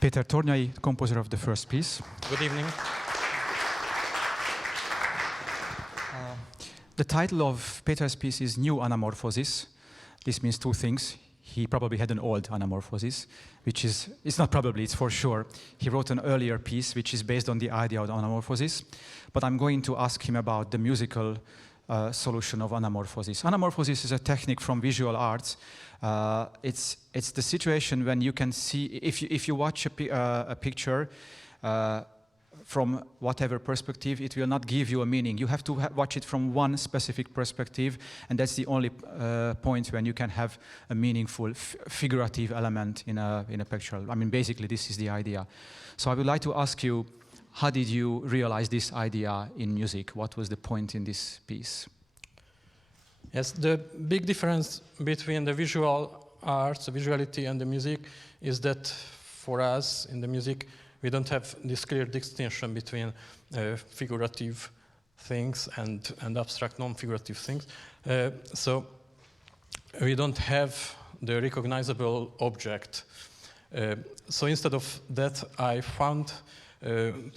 Péter Tornyai, composer of the first piece. Good evening. The title of Péter's piece is New Anamorphoses. This means two things. He probably had an old Anamorphoses, which is, it's not probably, it's for sure. He wrote an earlier piece which is based on the idea of Anamorphoses, but I'm going to ask him about the musical solution of Anamorphoses. Anamorphoses is a technique from visual arts. It's the situation when you can see, if you watch a picture from whatever perspective, it will not give you a meaning. You have to watch it from one specific perspective, and that's the only point when you can have a meaningful figurative element in a picture. I mean, basically, this is the idea. So I would like to ask you, how did you realize this idea in music? What was the point in this piece? Yes, the big difference between the visual arts, the visuality, and the music is that for us in the music, we don't have this clear distinction between figurative things and abstract non-figurative things. So we don't have the recognizable object. So instead of that, I found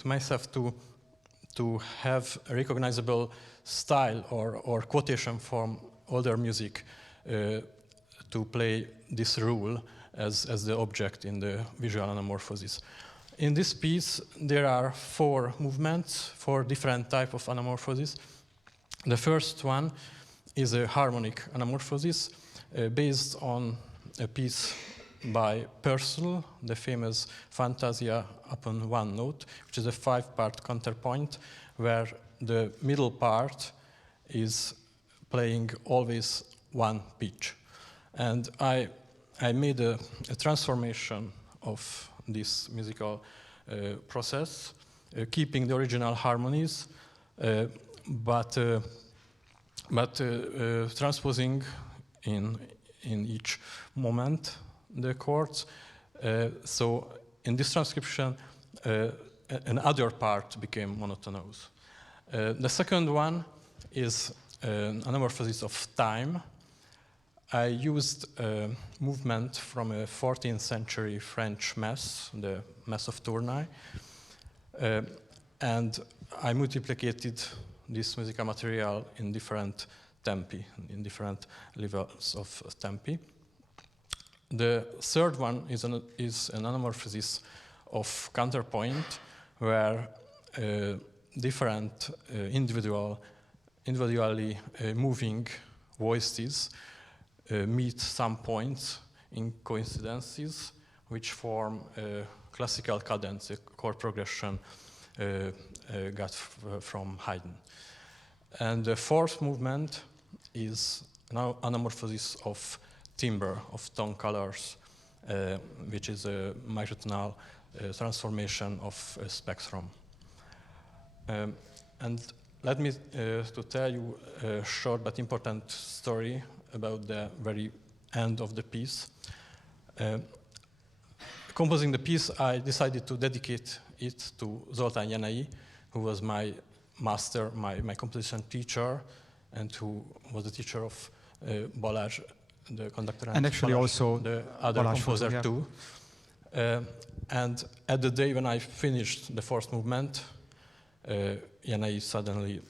myself to have a recognizable style or quotation from older music to play this role as the object in the visual anamorphosis. In this piece, there are 4 movements, 4 different types of anamorphosis. The first one is a harmonic anamorphosis based on a piece by Purcell, the famous Fantasia upon one note, which is a 5-part counterpoint, where the middle part is playing always one pitch. And I made a transformation of this musical process, keeping the original harmonies, but transposing in each moment the chords. So in this transcription, another part became monotonous. The second one is an anamorphosis of time. I used a movement from a 14th century French mass, the Mass of Tornyai, and I multiplicated this musical material in different tempi, in different levels of tempi. The third one is an anamorphosis of counterpoint, where different individually moving voices meet some points in coincidences, which form a classical cadence, a chord progression got from Haydn. And the fourth movement is now anamorphosis of timbre, of tone colors, which is a microtonal transformation of a spectrum. And let me to tell you a short but important story about the very end of the piece. Composing the piece, I decided to dedicate it to Zoltán Jenei, who was my master, my composition teacher, and who was the teacher of Balázs, the conductor, and actually Balázs, also the other Balázs composer yeah. too. And at the day when I finished the fourth movement, Jenei suddenly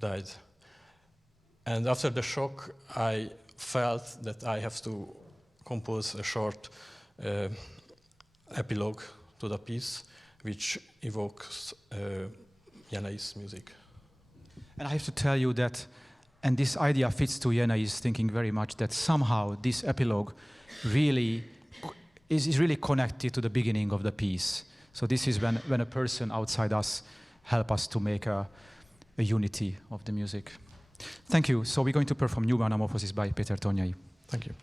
died. And after the shock, I felt that I have to compose a short epilogue to the piece, which evokes Jenei's music. And I have to tell you that, and this idea fits to Jenei's thinking very much, that somehow this epilogue really is really connected to the beginning of the piece. So this is when a person outside us help us to make a unity of the music. Thank you. So we're going to perform New Anamorphoses by Péter Tornyai. Thank you.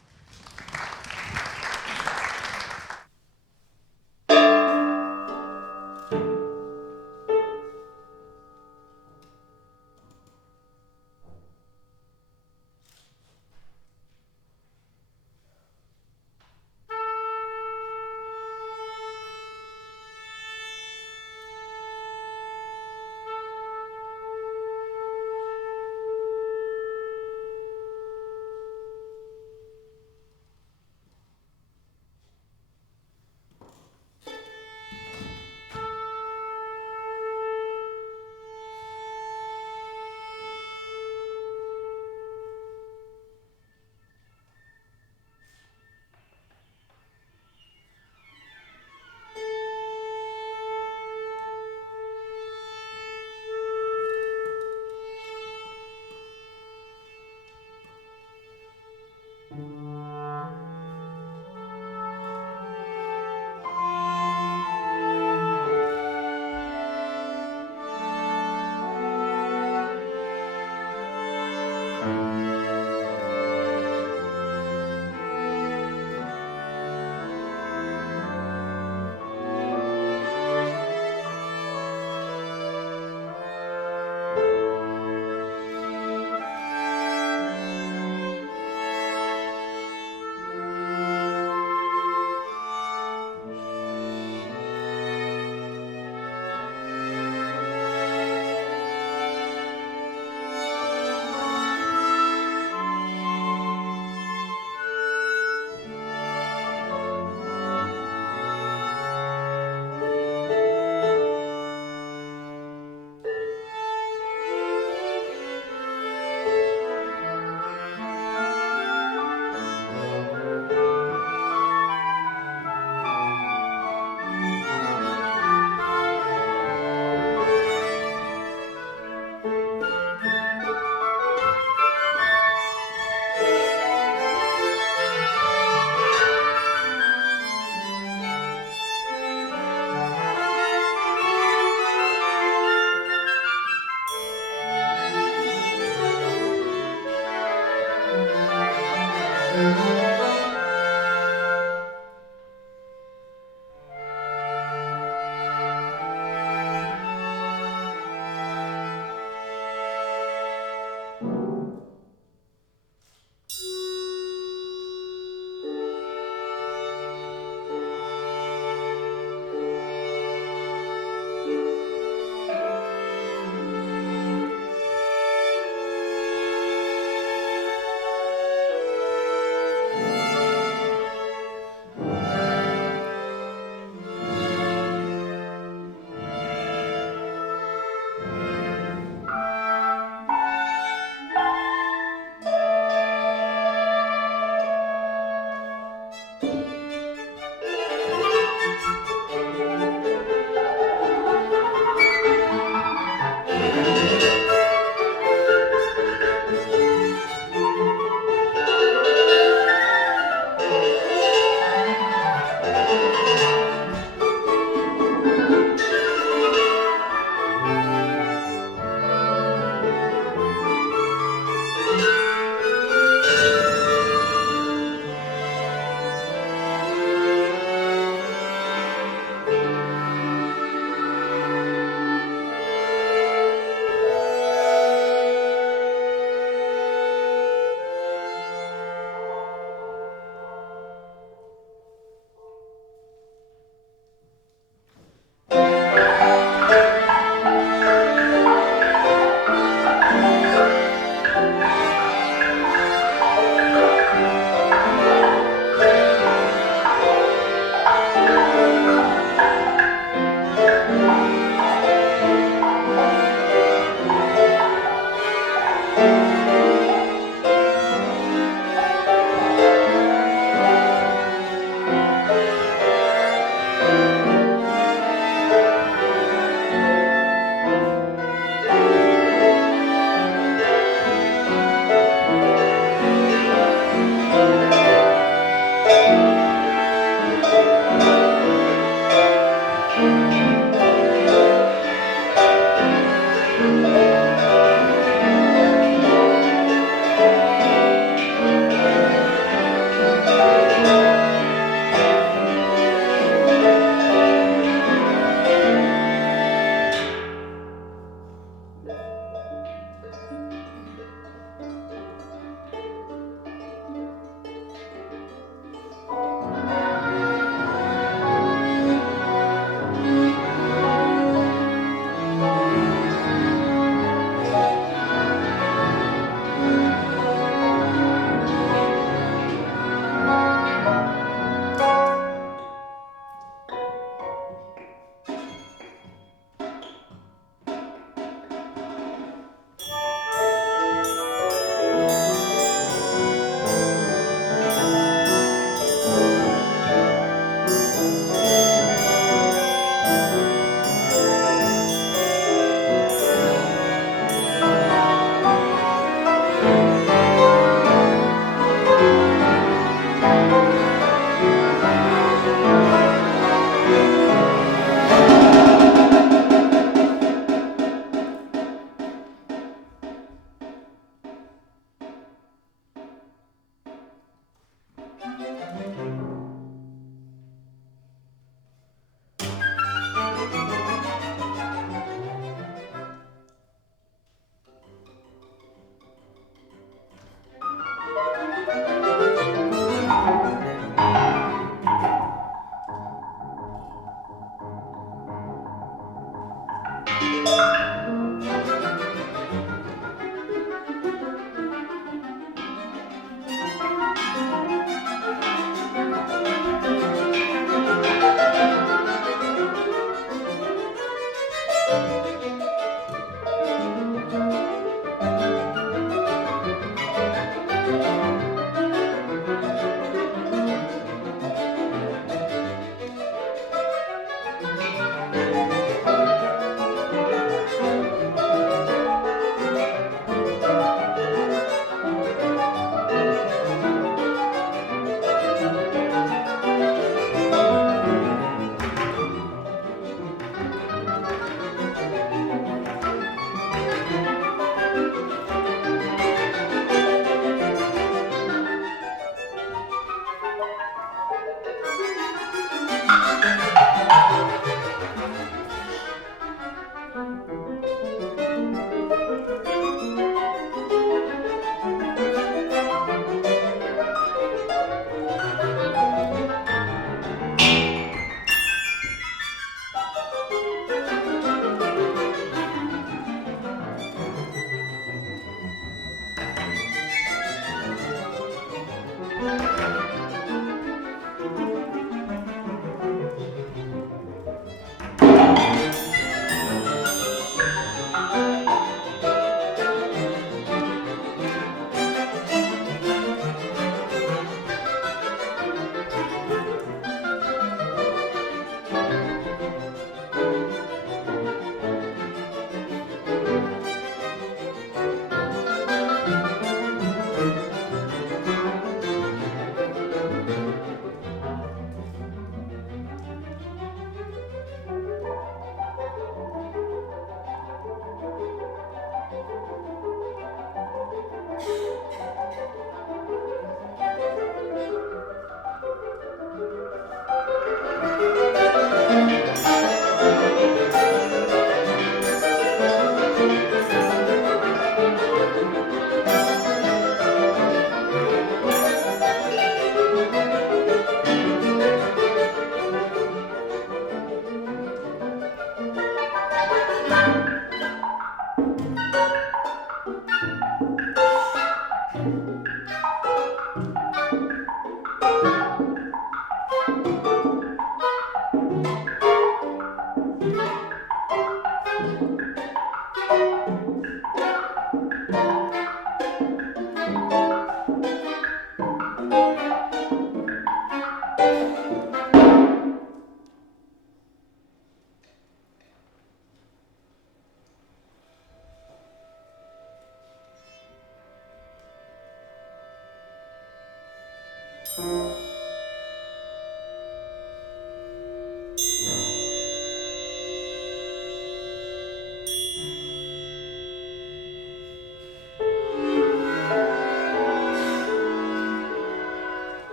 Thank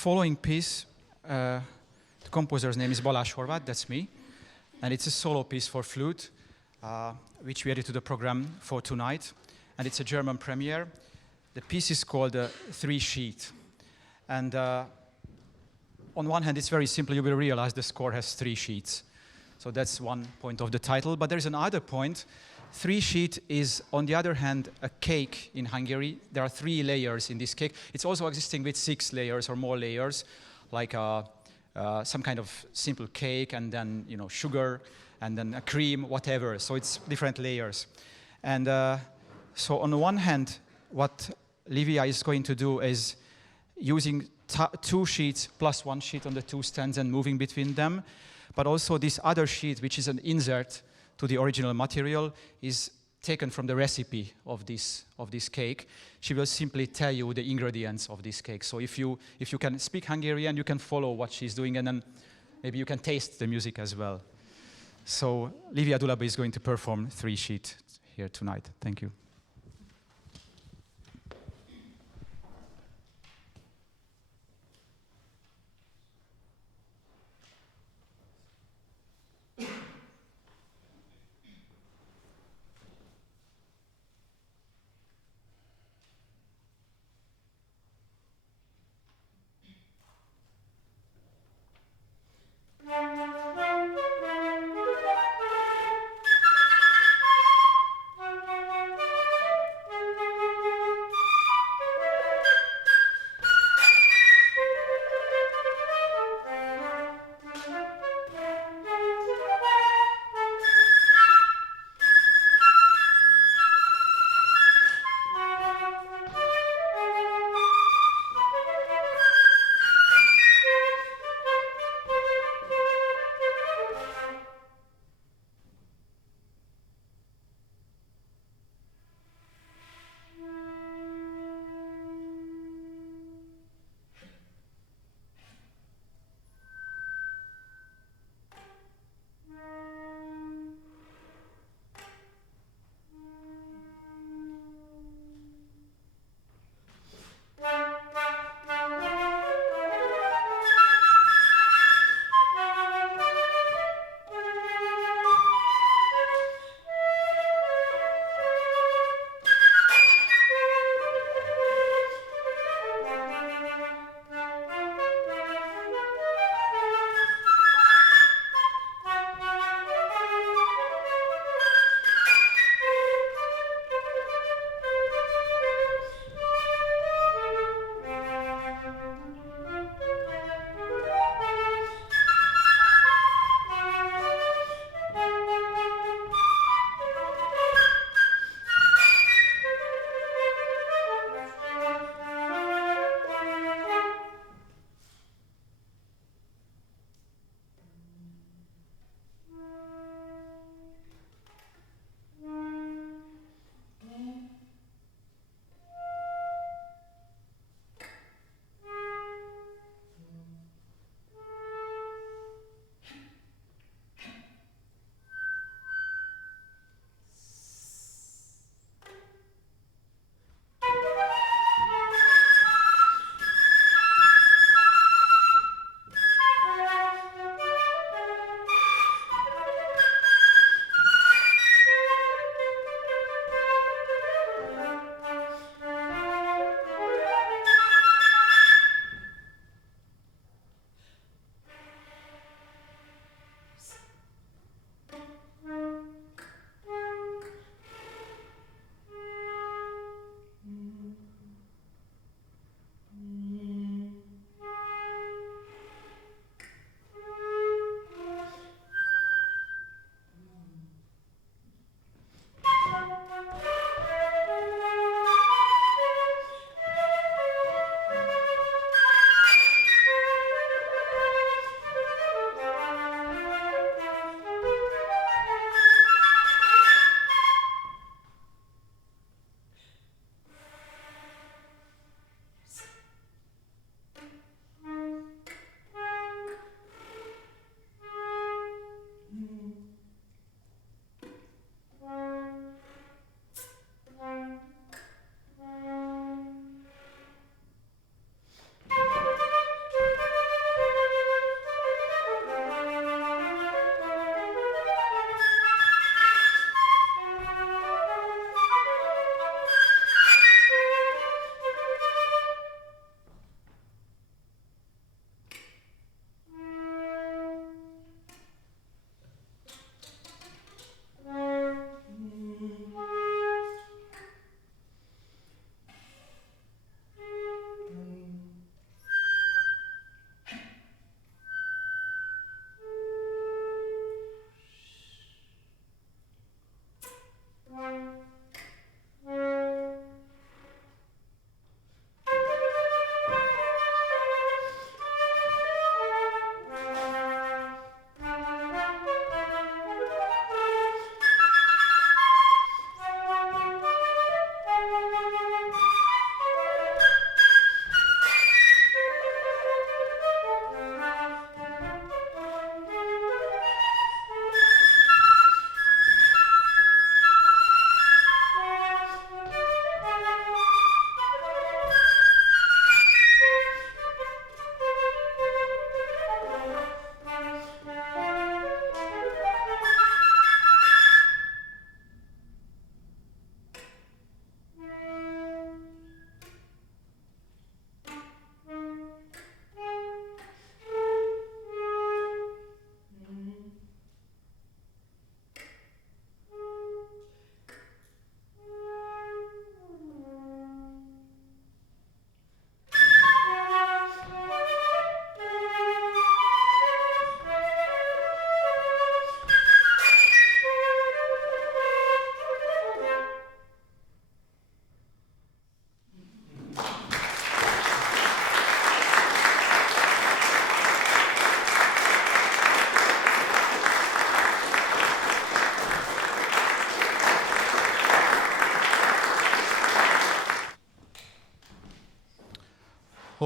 following piece, the composer's name is Balázs Horváth, that's me, and it's a solo piece for flute, which we added to the program for tonight, and it's a German premiere. The piece is called Three Sheet, and on one hand, it's very simple. You will realize the score has 3 sheets. So that's one point of the title. But there's another point. 3 sheet is, on the other hand, a cake in Hungary. There are 3 layers in this cake. It's also existing with 6 layers or more layers, like some kind of simple cake, and then sugar, and then a cream, whatever. So it's different layers. And so on the one hand, what Livia is going to do is using 2 sheets plus 1 sheet on the 2 stands and moving between them. But also this other sheet, which is an insert to the original material, is taken from the recipe of this cake. She will simply tell you the ingredients of this cake. So if you can speak Hungarian, you can follow what she's doing, and then maybe you can taste the music as well. So Livia Dulaby is going to perform 3 sheet here tonight. Thank you.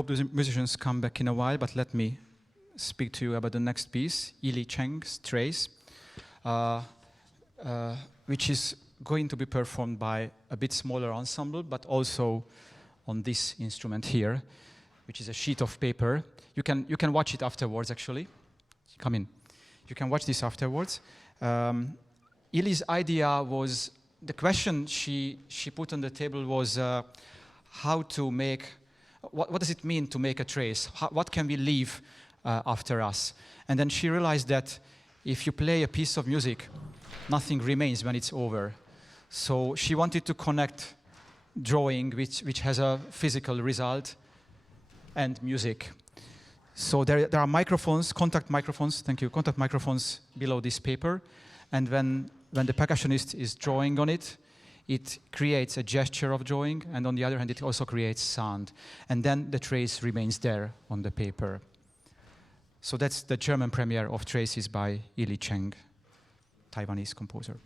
hope the musicians come back in a while, but let me speak to you about the next piece, I-lly Cheng's Trace, which is going to be performed by a bit smaller ensemble, but also on this instrument here, which is a sheet of paper. You can watch it afterwards, actually. Come in. You can watch this afterwards. I-lly's idea was, the question she put on the table was how to make, what does it mean to make a trace? What can we leave after us? And then she realized that if you play a piece of music, nothing remains when it's over. So she wanted to connect drawing, which has a physical result, and music. So there are microphones, contact microphones, thank you, contact microphones below this paper. And when the percussionist is drawing on it, it creates a gesture of drawing, and on the other hand, it also creates sound. And then the trace remains there on the paper. So that's the German premiere of Traces by I-lly Cheng, Taiwanese composer.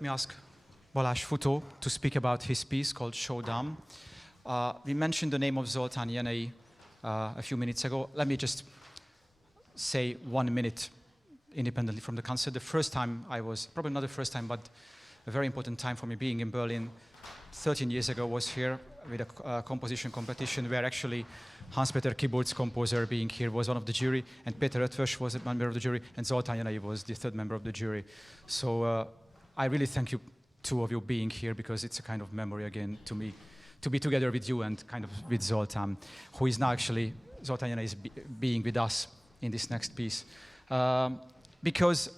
let me ask Balázs Futó to speak about his piece called Showdown. We mentioned the name of Zoltán Jenei a few minutes ago. Let me just say 1 minute independently from the concert. The first time I was, probably not the first time, but a very important time for me being in Berlin 13 years ago was here with a composition competition where actually Hans-Peter Kiburt's composer being here was one of the jury, and Péter Eötvös was a member of the jury, and Zoltán Jenei was the third member of the jury. So I really thank you, two of you, being here, because it's a kind of memory again to me, to be together with you and kind of with Zoltán, who is now actually, Zoltán Jenei is being with us in this next piece. Because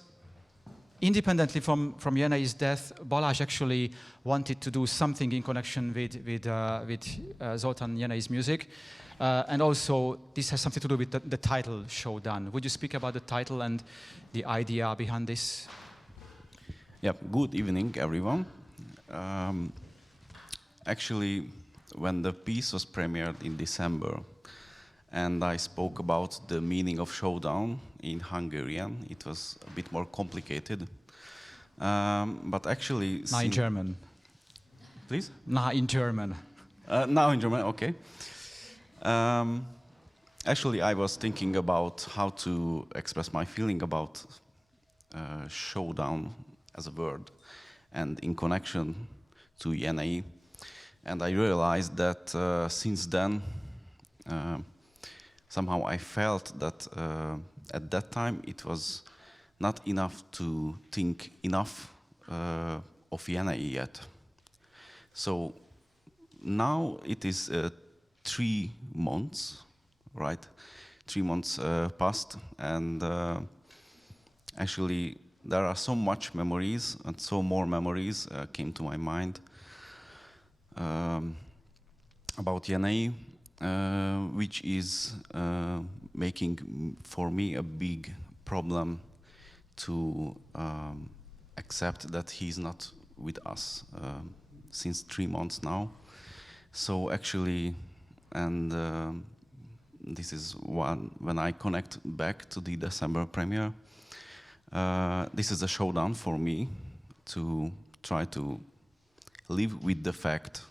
independently from Jenei's death, Balázs actually wanted to do something in connection with Zoltán Jenei's music. And also, this has something to do with the title, Showdown. Would you speak about the title and the idea behind this? Yeah, good evening, everyone. Actually, when the piece was premiered in December, and I spoke about the meaning of showdown in Hungarian, it was a bit more complicated. But actually... Now in German. Please? Now in German. Now in German, okay. Actually, I was thinking about how to express my feeling about showdown as a word, and in connection to Jenei. And I realized that since then, somehow I felt that at that time it was not enough to think enough of Jenei yet. So now it is 3 months, right? 3 months passed, and actually there are so much memories, and so more memories came to my mind about Jenei, which is making for me a big problem to accept that he's not with us since 3 months now. So actually, and this is when I connect back to the December premiere, this is a showdown for me to try to live with the fact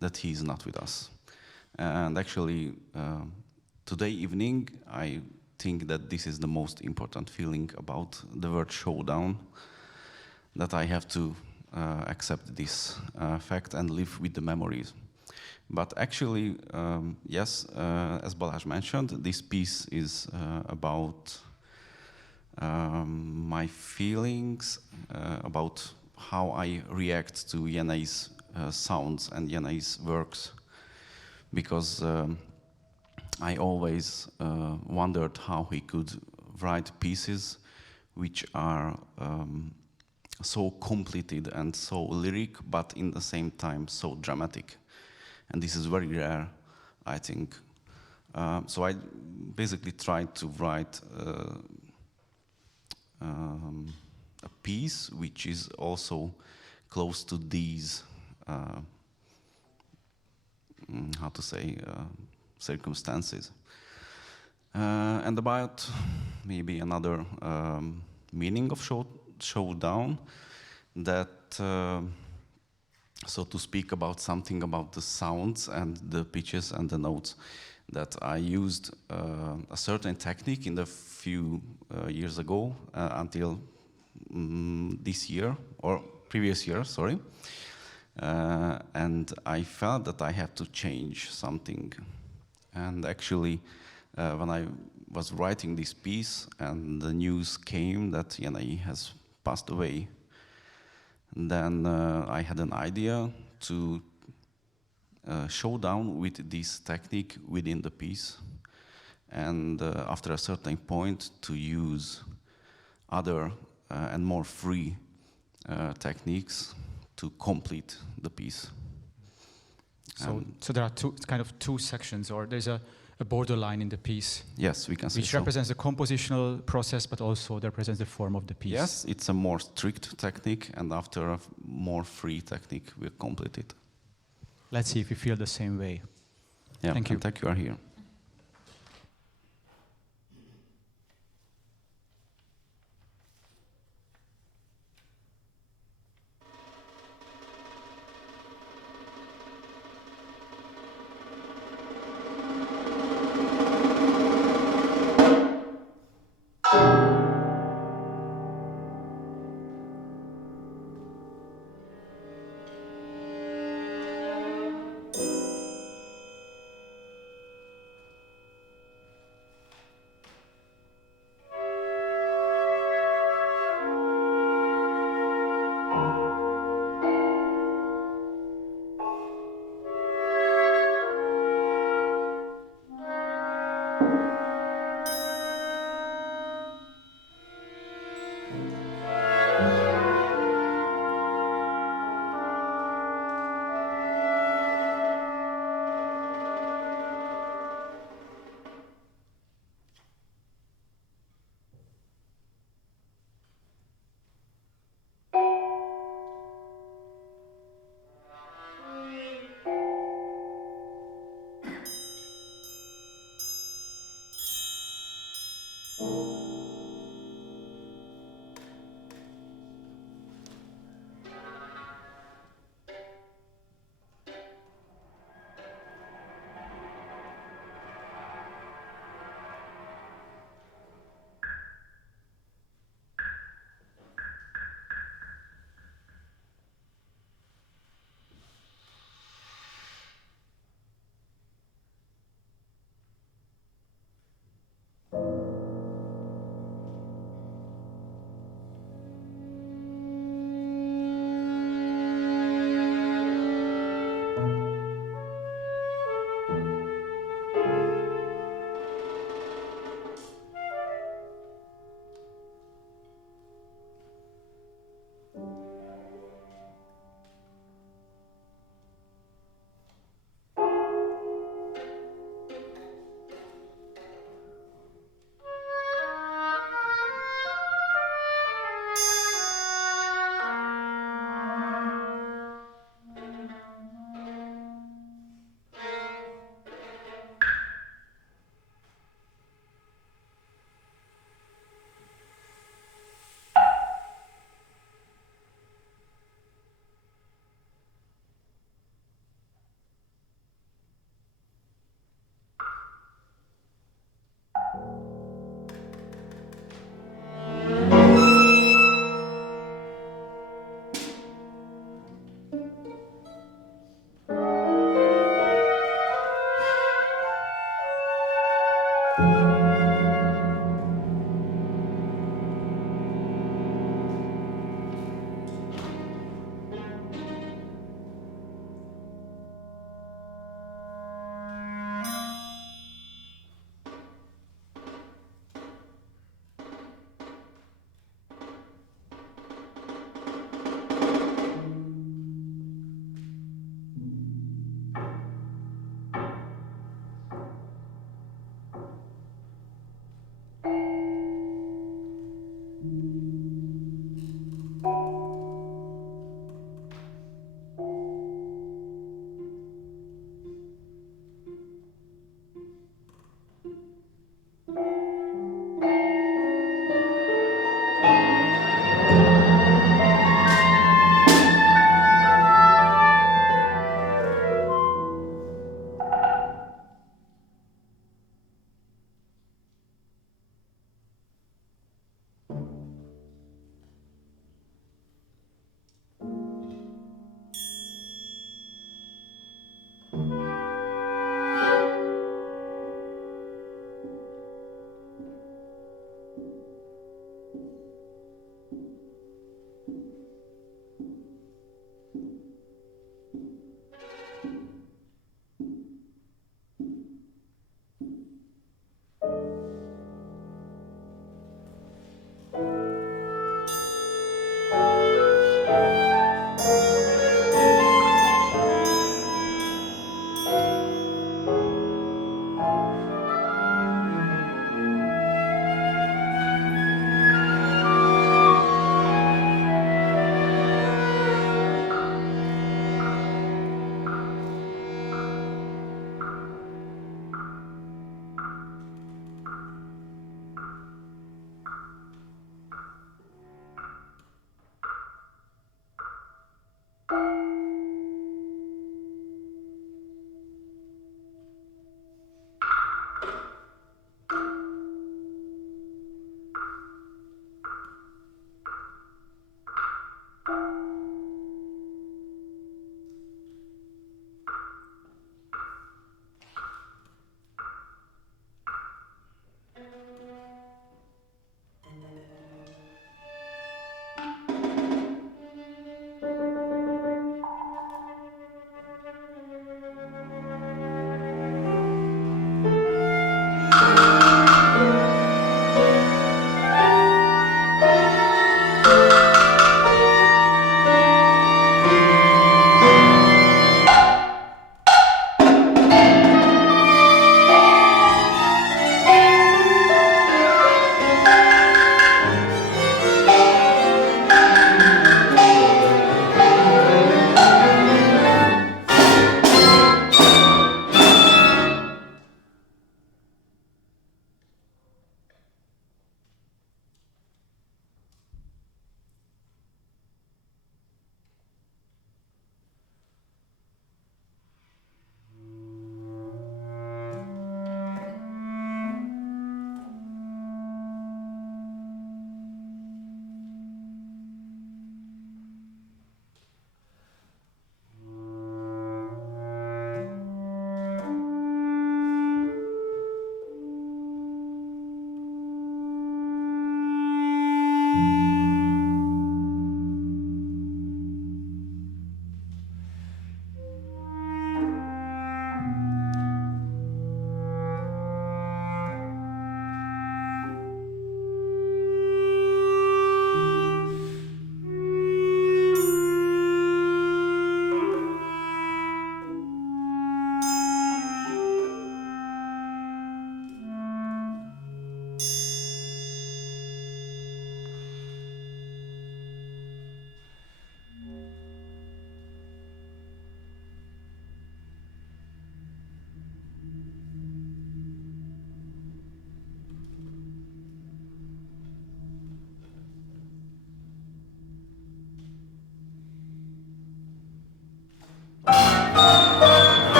that he is not with us. And actually, today evening, I think that this is the most important feeling about the word showdown, that I have to accept this fact and live with the memories. But actually, yes, as Balázs mentioned, this piece is about my feelings, about how I react to Jenei's sounds and Jenei's works, because I always wondered how he could write pieces which are so completed and so lyric, but in the same time so dramatic. And this is very rare, I think. So I basically tried to write a piece which is also close to these, how to say, circumstances. And about maybe another meaning of showdown, that, so to speak about something about the sounds and the pitches and the notes, that I used a certain technique in the few years ago until this year, or previous year, sorry. And I felt that I had to change something. And actually, when I was writing this piece and the news came that Jenei has passed away, then I had an idea to show down with this technique within the piece, and after a certain point to use other and more free techniques to complete the piece. So there are two sections, or there's a borderline in the piece. Yes, we can say which represents the compositional process, but also represents the form of the piece. Yes, it's a more strict technique, and after a more free technique, we complete it. Let's see if you feel the same way. Yeah, thank you. Thank you are here.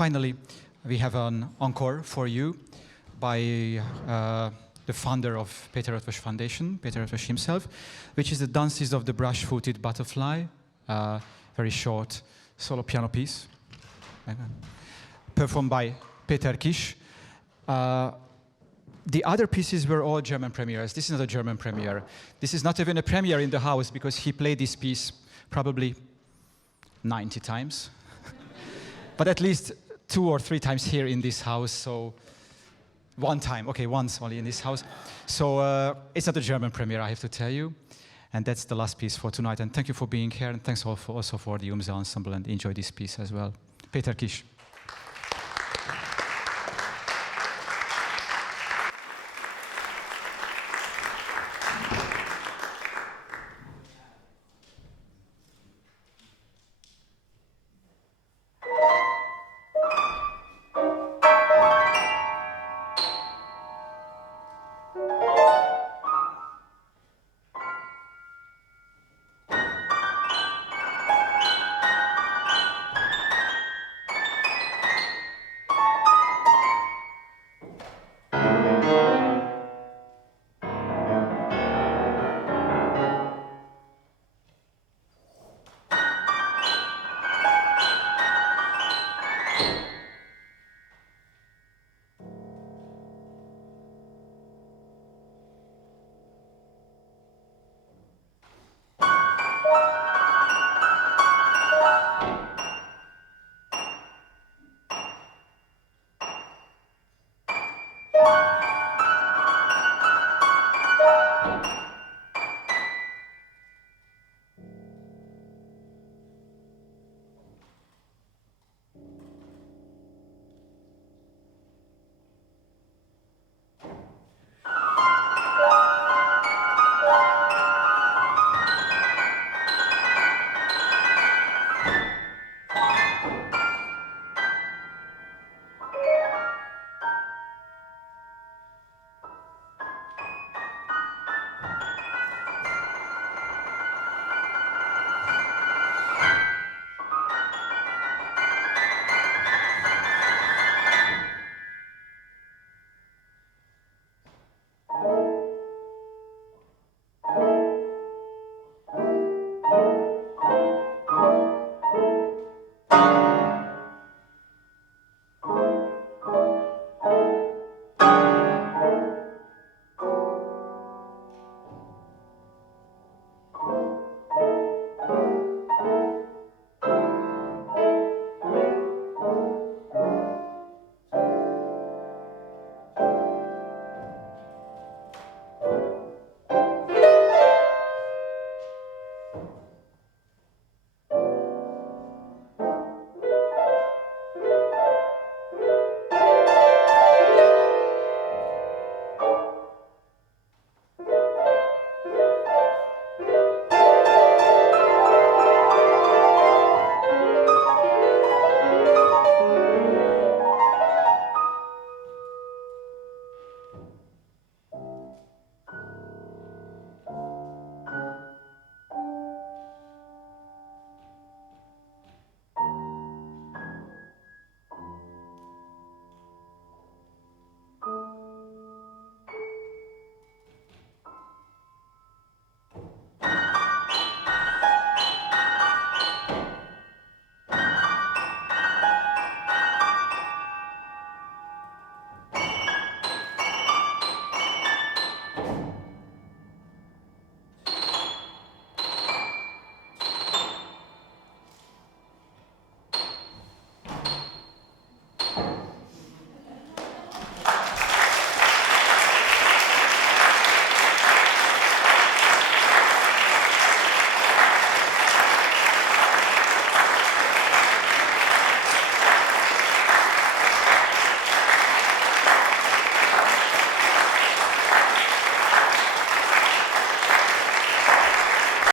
finally, we have an encore for you by the founder of Péter Eötvös Foundation, Péter Eötvös himself, which is the Dances of the Brush-Footed Butterfly, very short solo piano piece, performed by Péter Kiss. The other pieces were all German premieres. This is not a German premiere. This is not even a premiere in the house because he played this piece probably 90 times. But at least 2 or 3 times here in this house, so one time, okay, once only in this house. So it's not a German premiere, I have to tell you. And that's the last piece for tonight. And thank you for being here, and thanks also for the UMZE ensemble, and enjoy this piece as well. Péter Kiss.